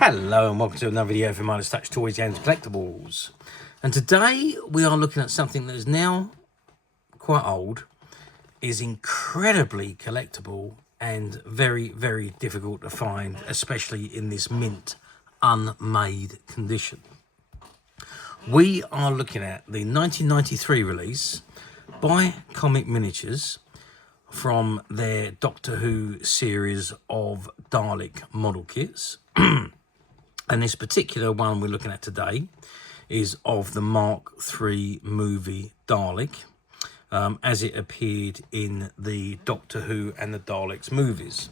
Hello and welcome to another video from Minus Touch Toys, Games and Collectibles. And today we are looking at something that is now quite old, is incredibly collectible and very, very difficult to find, especially in this mint unmade condition. We are looking at the 1993 release by Comet Miniatures from their Doctor Who series of Dalek model kits. And this particular one we're looking at today is of the Mk3 Movie Dalek, as it appeared in the Doctor Who and the Daleks movies.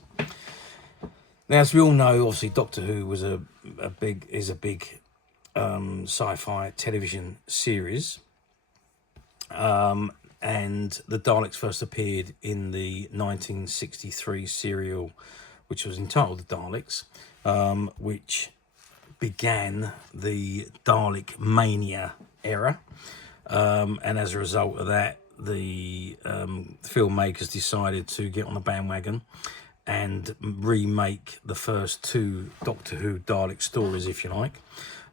Now, as we all know, obviously Doctor Who was a big sci-fi television series, and the Daleks first appeared in the 1963 serial, which was entitled The Daleks, which began the Dalek mania era, and as a result of that, the filmmakers decided to get on the bandwagon and remake the first two Doctor Who Dalek stories, if you like.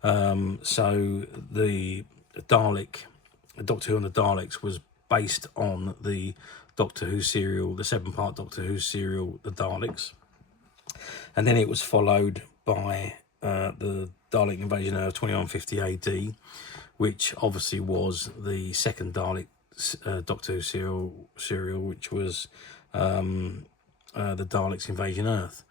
So the Doctor Who and the Daleks was based on the Doctor Who serial, the 7-part Doctor Who serial, The Daleks, and then it was followed by the Dalek Invasion of 2150 AD, which obviously was the second Dalek Doctor Who serial, which was the Daleks Invasion Earth.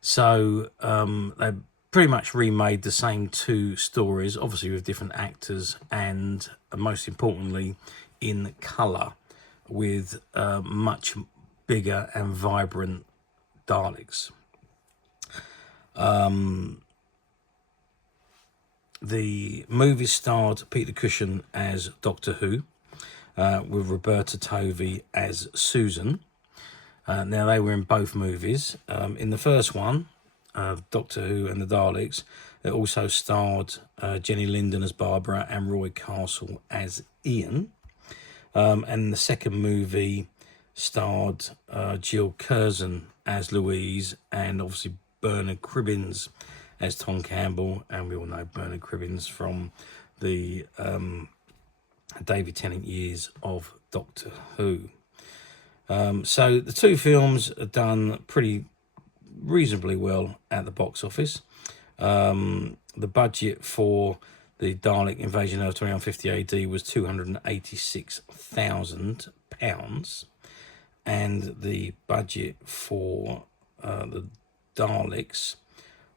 So they pretty much remade the same two stories, obviously with different actors, and most importantly in colour, with much bigger and vibrant Daleks. The movie starred Peter Cushing as Doctor Who, with Roberta Tovey as Susan. Now, they were in both movies. In the first one, Doctor Who and the Daleks, it also starred Jenny Linden as Barbara and Roy Castle as Ian. And the second movie starred Jill Curzon as Louise, and obviously Bernard Cribbins as Tom Campbell, and we all know Bernard Cribbins from the David Tennant years of Doctor Who. So the two films are done pretty reasonably well at the box office. The budget for the Dalek Invasion of 2150 AD was £286,000, and the budget for the Daleks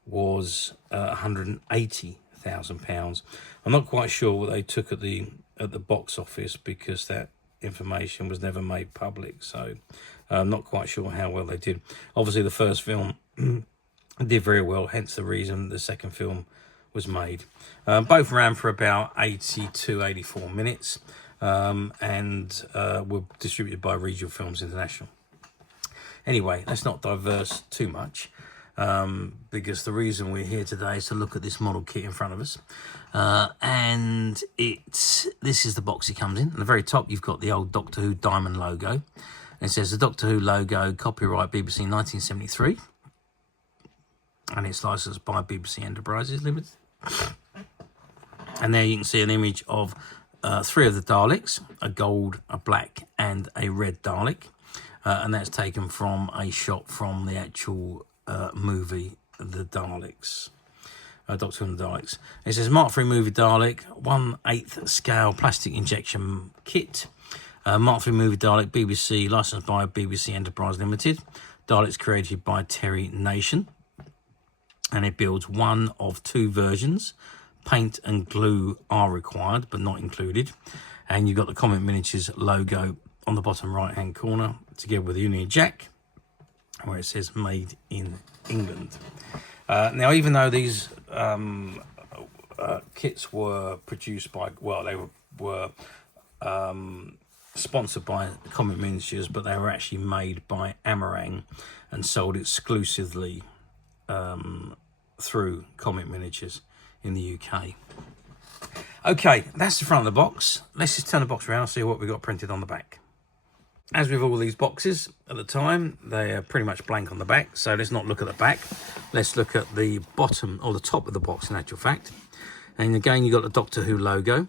was £180,000. I'm not quite sure what they took at the box office, because that information was never made public, so I'm not quite sure how well they did. Obviously the first film did very well, hence the reason the second film was made. Both ran for about 84 minutes, and were distributed by Regional Films International. Anyway, let's not diverse too much, because the reason we're here today is to look at this model kit in front of us. And this is the box it comes in. At the very top, you've got the old Doctor Who diamond logo. And it says the Doctor Who logo, copyright BBC 1973. And it's licensed by BBC Enterprises Limited. And there you can see an image of three of the Daleks, a gold, a black, and a red Dalek. And that's taken from a shot from the actual movie, The Daleks. Doctor Who and the Daleks. It says Mk3 Movie Dalek, 1/8 scale plastic injection kit. Mk3 Movie Dalek, BBC, licensed by BBC Enterprise Limited. Daleks created by Terry Nation. And it builds one of two versions. Paint and glue are required, but not included. And you've got the Comet Miniatures logo on the bottom right hand corner, together with the Union Jack, where it says made in England. Now, even though these kits were produced by, well, they were sponsored by Comet Miniatures, but they were actually made by Amarang and sold exclusively through Comet Miniatures in the UK. Okay, that's the front of the box. Let's just turn the box around and see what we've got printed on the back. As with all these boxes at the time, they are pretty much blank on the back. So let's not look at the back. Let's look at the bottom or the top of the box, in actual fact. And again, you've got the Doctor Who logo.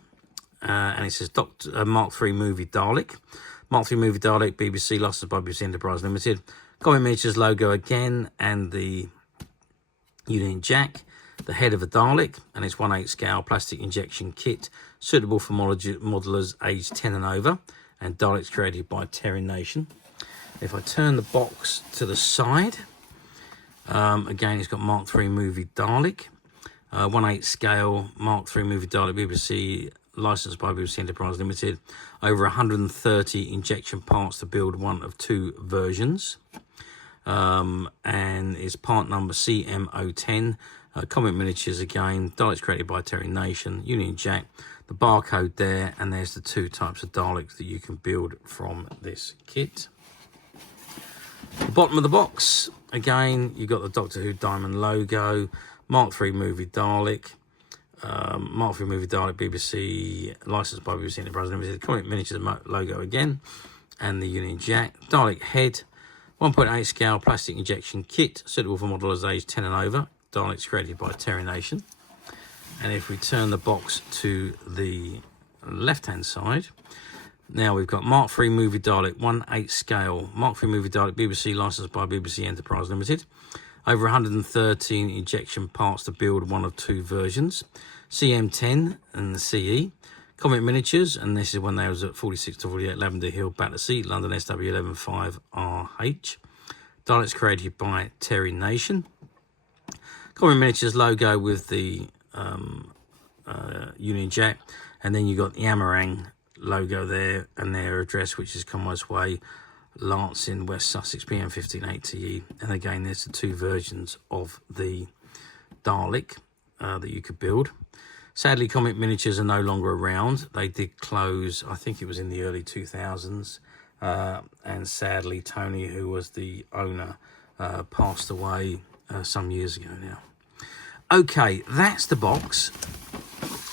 And it says Mk3 Movie Dalek. Mk3 Movie Dalek, BBC, licensed by BBC Enterprise Limited. Comet Miniatures logo again, and the Union Jack. The head of a Dalek, and it's 1/8 scale plastic injection kit, suitable for modelers aged 10 and over, and Daleks created by Terry Nation. If I turn the box to the side, again, it's got Mk3 Movie Dalek, 1/8 scale Mk3 Movie Dalek, BBC, licensed by BBC Enterprise Limited. Over 130 injection parts to build one of two versions. And it's part number CM010. Comet Miniatures again. Daleks created by Terry Nation. Union Jack. The barcode there, and there's the two types of Daleks that you can build from this kit. The bottom of the box, again, you've got the Doctor Who Diamond logo. Mk3 Movie Dalek. Mk3 Movie Dalek, BBC, licensed by BBC Enterprise Limited. Comet Miniatures logo again, and the Union Jack. Dalek head, 1/8 scale plastic injection kit, suitable for modelers aged 10 and over. Daleks created by Terry Nation. And if we turn the box to the left-hand side, now we've got Mk3 Movie Dalek, 1/8 scale. Mk3 Movie Dalek, BBC, licensed by BBC Enterprise Limited. Over 113 injection parts to build one of two versions. CM10 and the CE. Comet Miniatures, and this is when they was at 46 to 48 Lavender Hill, Battersea, London SW11 5RH. Daleks created by Terry Nation. Comet Miniatures logo with the Union Jack, and then you got the Amarang logo there, and their address, which is Conway's Way, Lancing, West Sussex, PM 158TE. And again, there's the two versions of the Dalek that you could build. Sadly, Comet Miniatures are no longer around. They did close, I think it was in the early 2000s. And sadly, Tony, who was the owner, passed away some years ago now. Okay, that's the box.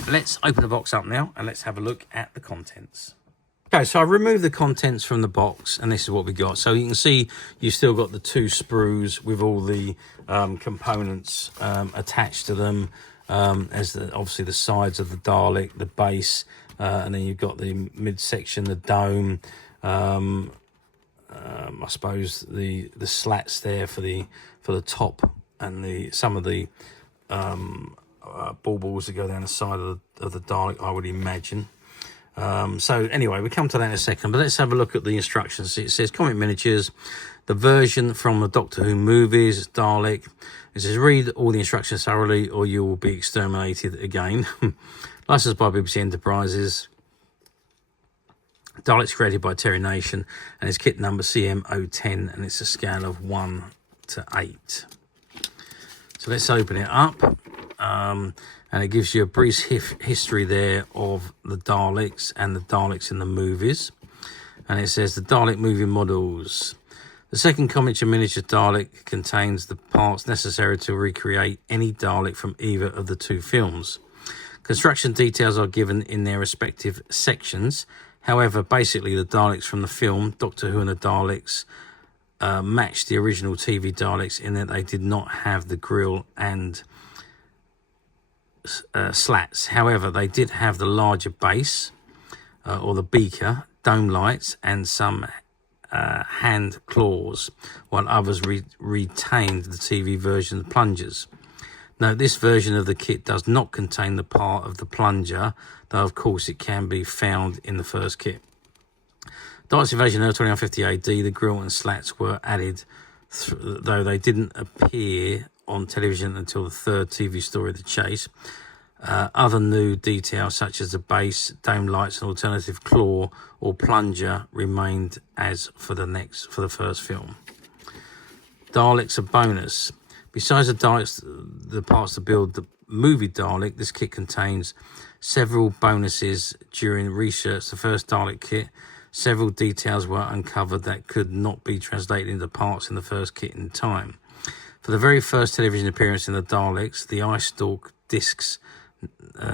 Let's open the box up now, and let's have a look at the contents. Okay, so I removed the contents from the box, and this is what we got. So you can see you've still got the two sprues with all the components attached to them. Obviously the sides of the Dalek, the base, and then you've got the midsection, the dome. I suppose the slats there for the top, and some of the baubles that go down the side of the Dalek, I would imagine. So anyway, we'll come to that in a second, but let's have a look at the instructions. It says Comet Miniatures, the version from the Doctor Who movies, Dalek. It says read all the instructions thoroughly or you will be exterminated again. Licensed by BBC Enterprises. Daleks created by Terry Nation, and it's kit number CM010, and it's a scale of 1 to 8. So let's open it up. And it gives you a brief history there of the Daleks and the Daleks in the movies. And it says the Dalek movie models. The second Comet Miniature Dalek contains the parts necessary to recreate any Dalek from either of the two films. Construction details are given in their respective sections. However, basically the Daleks from the film, Doctor Who and the Daleks, matched the original TV Daleks in that they did not have the grille and slats. However, they did have the larger base or the beaker, dome lights, and some hand claws, while others retained the TV version plungers. Now, this version of the kit does not contain the part of the plunger, though of course it can be found in the first kit. Daleks Invasion Earth 2150 AD, the grille and slats were added, though they didn't appear on television until the third TV story, The Chase. Other new details such as the base, dome lights, and alternative claw or plunger remained as for the first film. Daleks a bonus. Besides the Daleks, the parts to build the movie Dalek, this kit contains several bonuses. During research, the first Dalek kit, several details were uncovered that could not be translated into parts in the first kit in time. For the very first television appearance in the Daleks, the Ice Stalk discs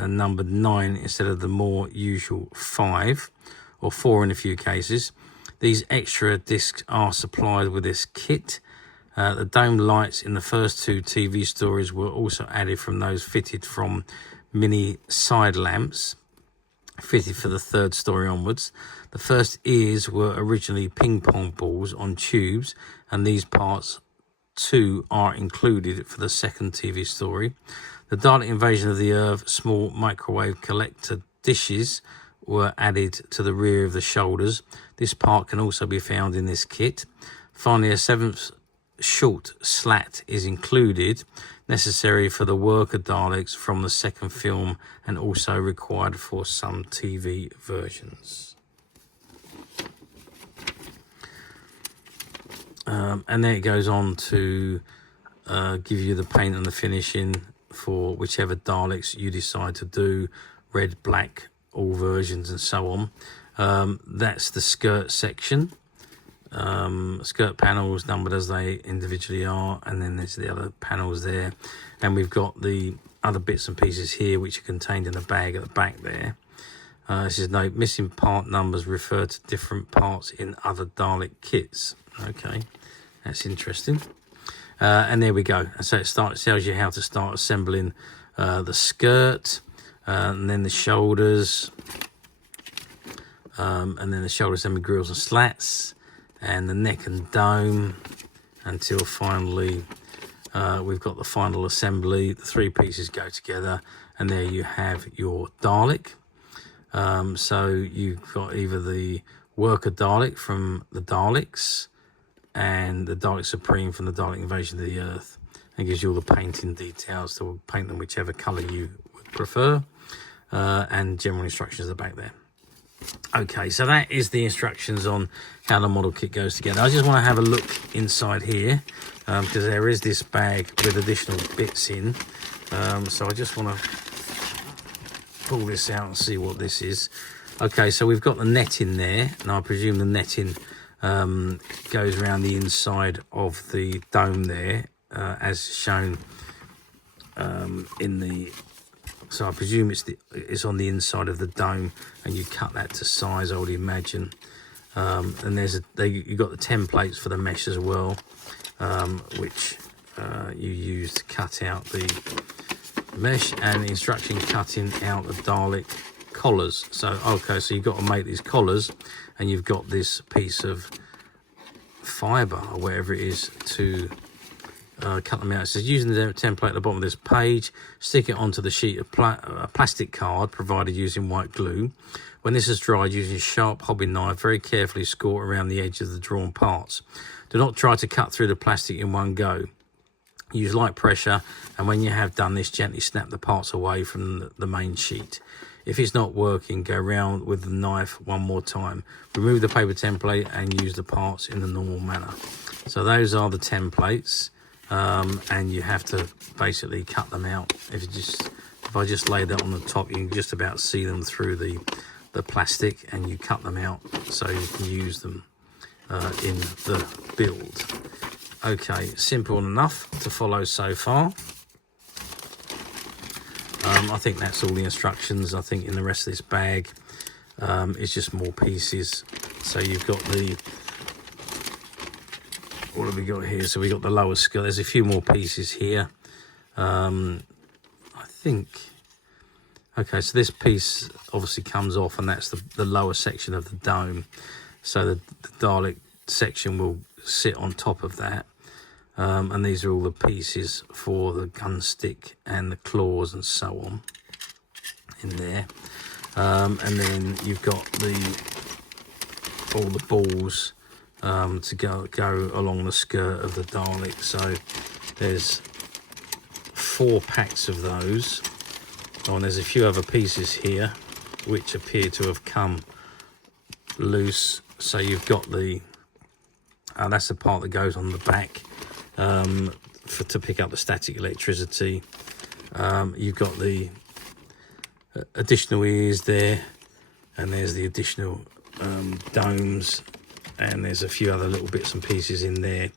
numbered 9 instead of the more usual 5, or 4 in a few cases. These extra discs are supplied with this kit. The dome lights in the first 2 TV stories were also added from those fitted from mini side lamps, fitted for the 3rd story onwards. The first ears were originally ping pong balls on tubes, and these parts too are included for the 2nd TV story. The Dalek invasion of the Earth small microwave collector dishes were added to the rear of the shoulders. This part can also be found in this kit. Finally, a 7th short slat is included, necessary for the worker Daleks from the 2nd film and also required for some TV versions. And then it goes on to give you the paint and the finishing for whichever Daleks you decide to do, red, black, all versions and so on. That's the skirt section. Skirt panels numbered as they individually are, and then there's the other panels there, and we've got the other bits and pieces here which are contained in a bag at the back there. This is note, missing part numbers refer to different parts in other Dalek kits. Okay, that's interesting. And there we go. So it tells you how to start assembling the skirt, and then the shoulders, and then the shoulder assembly grills and slats, and the neck and dome, until finally we've got the final assembly. The 3 pieces go together, and there you have your Dalek. So you've got either the worker Dalek from the Daleks and the Dalek Supreme from the Dalek Invasion of the Earth. It gives you all the painting details to paint them whichever colour you would prefer, and general instructions at the back there. Okay, so that is the instructions on how the model kit goes together. I just want to have a look inside here, because there is this bag with additional bits in. So I just want to pull this out and see what this is. Okay, so we've got the netting there, and I presume the netting goes around the inside of the dome there, as shown in the... So I presume it's on the inside of the dome, and you cut that to size, I would imagine. And you've got the templates for the mesh as well, which you use to cut out the mesh, and the instruction cutting out the Dalek collars. So okay, so you've got to make these collars, and you've got this piece of fibre or whatever it is to cut them out. It says, using the template at the bottom of this page, stick it onto the sheet of plastic card provided using white glue. When this is dried, using a sharp hobby knife, very carefully score around the edge of the drawn parts. Do not try to cut through the plastic in one go. Use light pressure, and when you have done this, gently snap the parts away from the main sheet. If it's not working, go around with the knife one more time. Remove the paper template and use the parts in the normal manner. So those are the templates. And you have to basically cut them out. If I just lay that on the top, you can just about see them through the plastic, and you cut them out so you can use them in the build. Okay, simple enough to follow so far. I think that's all the instructions. I think in the rest of this bag it's just more pieces. So you've got the... What have we got here? So we got the lower skirt. There's a few more pieces here. I think... Okay, so this piece obviously comes off, and that's the lower section of the dome. So the Dalek section will sit on top of that. And these are all the pieces for the gun stick and the claws and so on in there. And then you've got all the balls to go along the skirt of the Dalek. So there's 4 packs of those. Oh, and there's a few other pieces here which appear to have come loose. So you've got that's the part that goes on the back to pick up the static electricity. You've got the additional ears there, and there's the additional domes, and there's a few other little bits and pieces in there.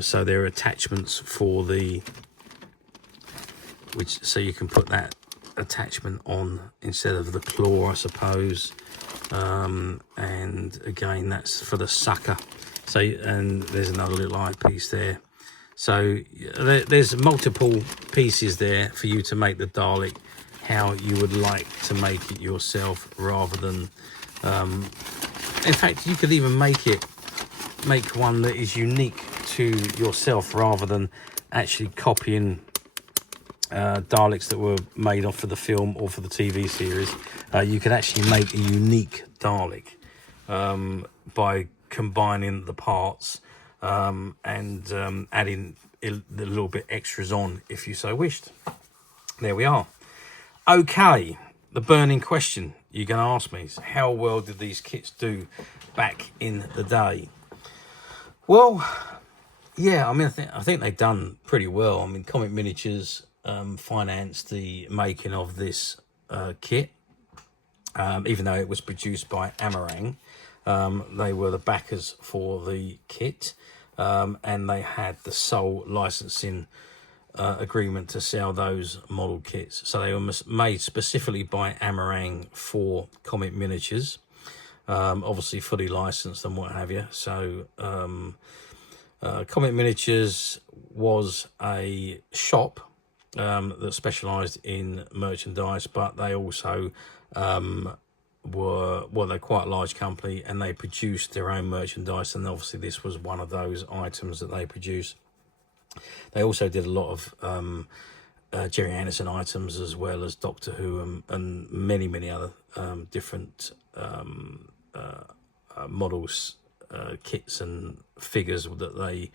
So there are attachments for so you can put that attachment on instead of the claw, I suppose. And again, that's for the sucker. So, and there's another little eyepiece there. So there's multiple pieces there for you to make the Dalek how you would like to make it yourself, rather than in fact, you could even make one that is unique to yourself, rather than actually copying Daleks that were made off for the film or for the TV series. You could actually make a unique Dalek by combining the parts and adding a little bit extras on if you so wished. There we are. Okay, the burning question you're going to ask me is, how well did these kits do back in the day? Well, yeah, I mean, I think they've done pretty well. I mean, Comet Miniatures financed the making of this kit, even though it was produced by Amarang. They were the backers for the kit, and they had the sole licensing agreement to sell those model kits. So they were made specifically by Amarang for Comet Miniatures, obviously fully licensed and what have you. So Comet Miniatures was a shop that specialised in merchandise, but they also they're quite a large company, and they produced their own merchandise, and obviously this was one of those items that they produced. They also did a lot of Jerry Anderson items, as well as Doctor Who and many other different models, kits and figures that they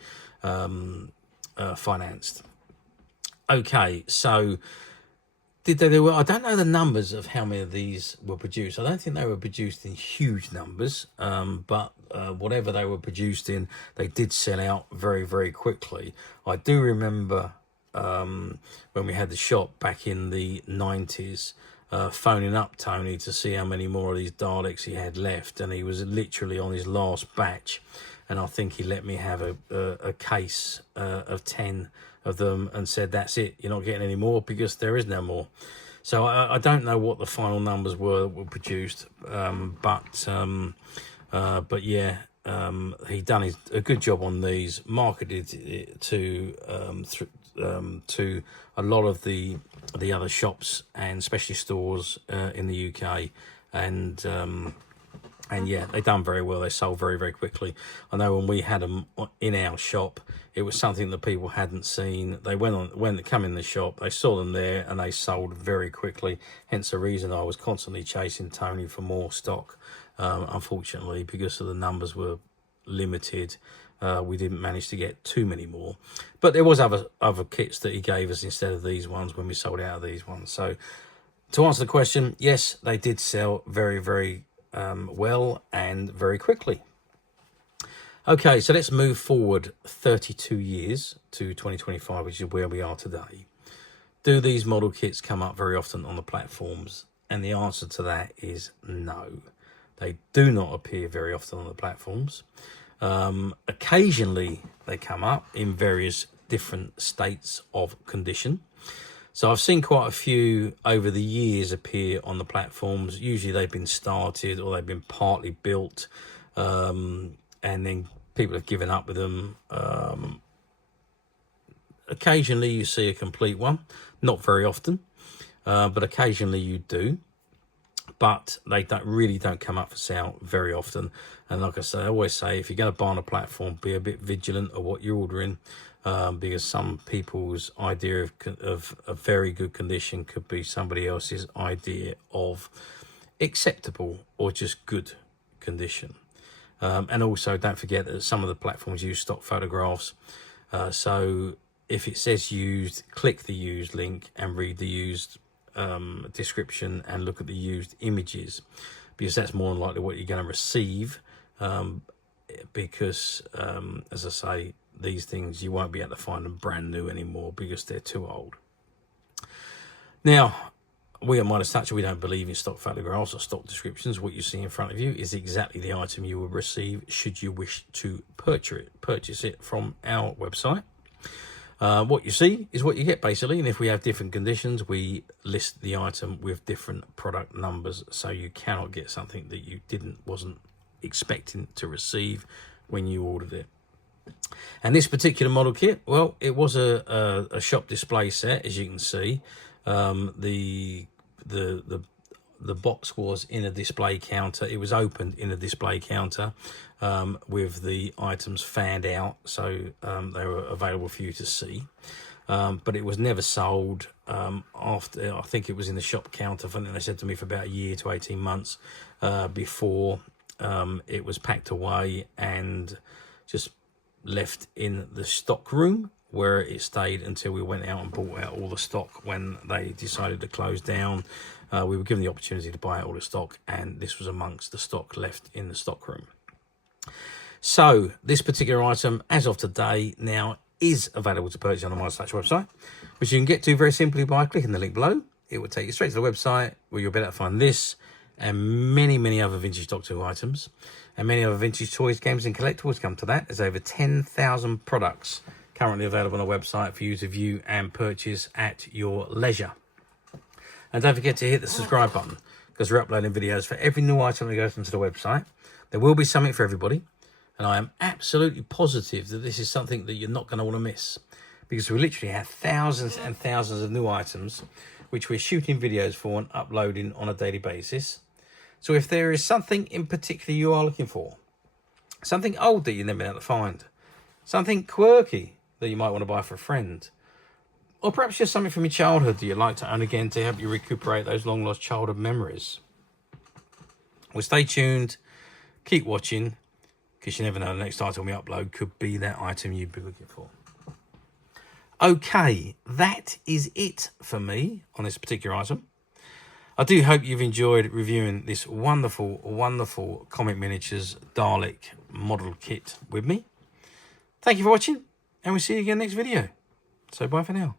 financed. Okay, so did they do well? I don't know the numbers of how many of these were produced. I don't think they were produced in huge numbers, but whatever they were produced in, they did sell out very quickly. I do remember when we had the shop back in the 90s, phoning up Tony to see how many more of these Daleks he had left, and he was literally on his last batch, and I think he let me have a case of 10 of them and said, that's it, you're not getting any more, because there is no more. So I don't know what the final numbers were produced, but yeah, he done a good job on these, marketed it to a lot of the other shops and specialty stores in the UK, and yeah, they done very well. They sold very quickly. I know when we had them in our shop, it was something that people hadn't seen. They when they come in the shop, they saw them there, and they sold very quickly. Hence the reason I was constantly chasing Tony for more stock. Unfortunately, because of the numbers were limited, we didn't manage to get too many more. But there was other kits that he gave us instead of these ones when we sold out of these ones. So to answer the question, yes, they did sell very well and very quickly. Okay, so let's move forward 32 years to 2025, which is where we are today. Do these model kits come up very often on the platforms? And the answer to that is no. They do not appear very often on the platforms. Occasionally they come up in various different states of condition. So I've seen quite a few over the years appear on the platforms. Usually they've been started or they've been partly built, and then people have given up with them. Occasionally you see a complete one, not very often, but occasionally you do. But they don't come up for sale very often. And like I say, I always say, if you're going to buy on a platform, be a bit vigilant of what you're ordering, because some people's idea of a very good condition could be somebody else's idea of acceptable or just good condition. And also, don't forget that some of the platforms use stock photographs. So if it says used, click the used link and read the used description and look at the used images, because that's more than likely what you're going to receive, because as I say, these things you won't be able to find them brand new anymore because they're too old. Now, we at Midas Touch, we don't believe in stock photographs or stock descriptions. What you see in front of you is exactly the item you will receive should you wish to purchase it from our website. What you see is what you get, basically. And if we have different conditions, we list the item with different product numbers, so you cannot get something that you wasn't expecting to receive when you ordered it. And this particular model kit, well, it was a shop display set, as you can see. The box was in a display counter. It was opened in a display counter with the items fanned out, so they were available for you to see. But it was never sold. After, I think it was in the shop counter, I think they said to me, for about a year to 18 months before it was packed away and just left in the stock room, where it stayed until we went out and bought out all the stock when they decided to close down. We were given the opportunity to buy out all the stock, and this was amongst the stock left in the stock room. So this particular item, as of today, now is available to purchase on the My Such website, which you can get to very simply by clicking the link below. It will take you straight to the website, where you'll be able to find this and many other vintage Doctor Who items, and many other vintage toys, games and collectibles. Come to that. There's over 10,000 products currently available on the website for you to view and purchase at your leisure. And don't forget to hit the subscribe button, because we're uploading videos for every new item that goes onto the website. There will be something for everybody, and I am absolutely positive that this is something that you're not going to want to miss, because we literally have thousands and thousands of new items which we're shooting videos for and uploading on a daily basis. So if there is something in particular you are looking for, something old that you've never been able to find, something quirky that you might want to buy for a friend, or perhaps just something from your childhood that you'd like to own again to help you recuperate those long lost childhood memories, well, stay tuned, keep watching, because you never know, the next item we upload could be that item you'd be looking for. Okay, that is it for me on this particular item. I do hope you've enjoyed reviewing this wonderful Comet Miniatures Dalek model kit with me. Thank you for watching, and we'll see you again next video. So bye for now.